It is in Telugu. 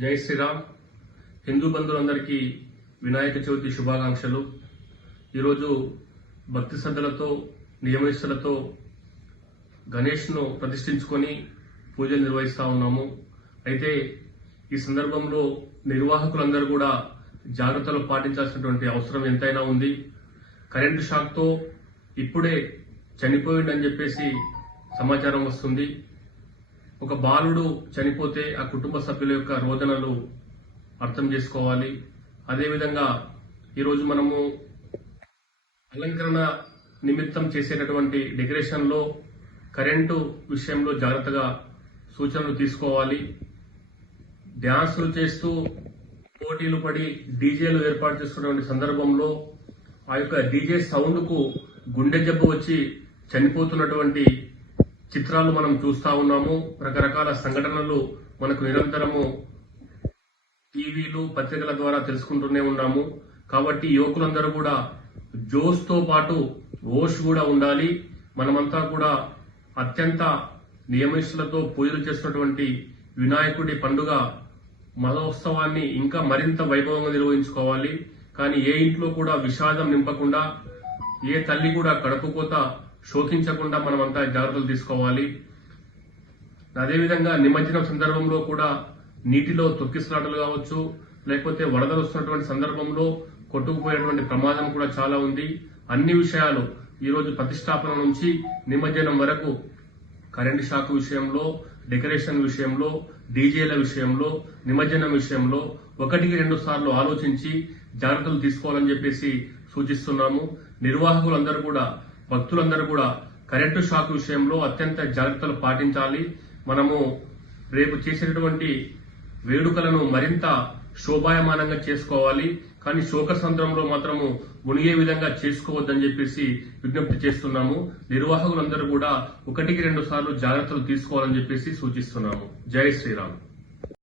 జై శ్రీరామ్. హిందూ బంధువులందరికీ వినాయక చవితి శుభాకాంక్షలు. ఈరోజు భక్తి శ్రద్ధలతో నియమనిష్టలతో గణేష్ను ప్రతిష్ఠించుకొని పూజలు నిర్వహిస్తా ఉన్నాము. అయితే ఈ సందర్భంలో నిర్వాహకులందరూ కూడా జాగ్రత్తలు పాటించాల్సినటువంటి అవసరం ఎంతైనా ఉంది. కరెంటు షాక్తో ఇప్పుడే చనిపోయిండని చెప్పేసి సమాచారం వస్తుంది. ఒక బాలుడు చనిపోతే ఆ కుటుంబ సభ్యుల యొక్క రోదనలు అర్థం చేసుకోవాలి. అదేవిధంగా ఈరోజు మనము అలంకరణ నిమిత్తం చేసేటటువంటి డెకరేషన్లో కరెంటు విషయంలో జాగ్రత్తగా సూచనలు తీసుకోవాలి. డ్యాన్సులు చేస్తూ పోటీలు పడి డీజేలు ఏర్పాటు చేసుకున్నటువంటి సందర్భంలో ఆ యొక్క డీజే సౌండ్కు గుండె జబ్బు వచ్చి చనిపోతున్నటువంటి చిత్రాలు మనం చూస్తూ ఉన్నాము. రకరకాల సంఘటనలు మనకు నిరంతరము టీవీలు పత్రికల ద్వారా తెలుసుకుంటూనే ఉన్నాము. కాబట్టి యువకులందరూ కూడా జోష్తో పాటు ఓష్ కూడా ఉండాలి. మనమంతా కూడా అత్యంత నియమిస్తులతో పూజలు చేస్తున్నటువంటి వినాయకుడి పండుగ మహోత్సవాన్ని ఇంకా మరింత వైభవంగా నిర్వహించుకోవాలి. కానీ ఏ ఇంట్లో కూడా విషాదం నింపకుండా ఏ తల్లి కూడా కడుపుకోత శోకించకుండా మనమంతా జాగ్రత్తలు తీసుకోవాలి. అదేవిధంగా నిమజ్జనం సందర్భంలో కూడా నీటిలో తొక్కిసలాటలు కావచ్చు లేకపోతే వరదలు వస్తున్నటువంటి సందర్భంలో కొట్టుకుపోయేటువంటి ప్రమాదం కూడా చాలా ఉంది. అన్ని విషయాలు ఈరోజు ప్రతిష్టాపన నుంచి నిమజ్జనం వరకు కరెంటు షాక్ విషయంలో డెకరేషన్ విషయంలో డీజేల విషయంలో నిమజ్జనం విషయంలో ఒకటికి రెండు సార్లు ఆలోచించి జాగ్రత్తలు తీసుకోవాలని చెప్పేసి సూచిస్తున్నాము. నిర్వాహకులందరూ కూడా భక్తులందరూ కూడా కరెంటు షాక్ విషయంలో అత్యంత జాగ్రత్తలు పాటించాలి. మనము రేపు చేసినటువంటి వేడుకలను మరింత శోభాయమానంగా చేసుకోవాలి. కానీ శోక సంద్రంలో మాత్రము మునిగే విధంగా చేసుకోవద్దని చెప్పేసి విజ్ఞప్తి చేస్తున్నాము. నిర్వాహకులందరూ కూడా ఒకటికి రెండు సార్లు జాగ్రత్తలు తీసుకోవాలని చెప్పేసి సూచిస్తున్నాము. జై శ్రీరామ్.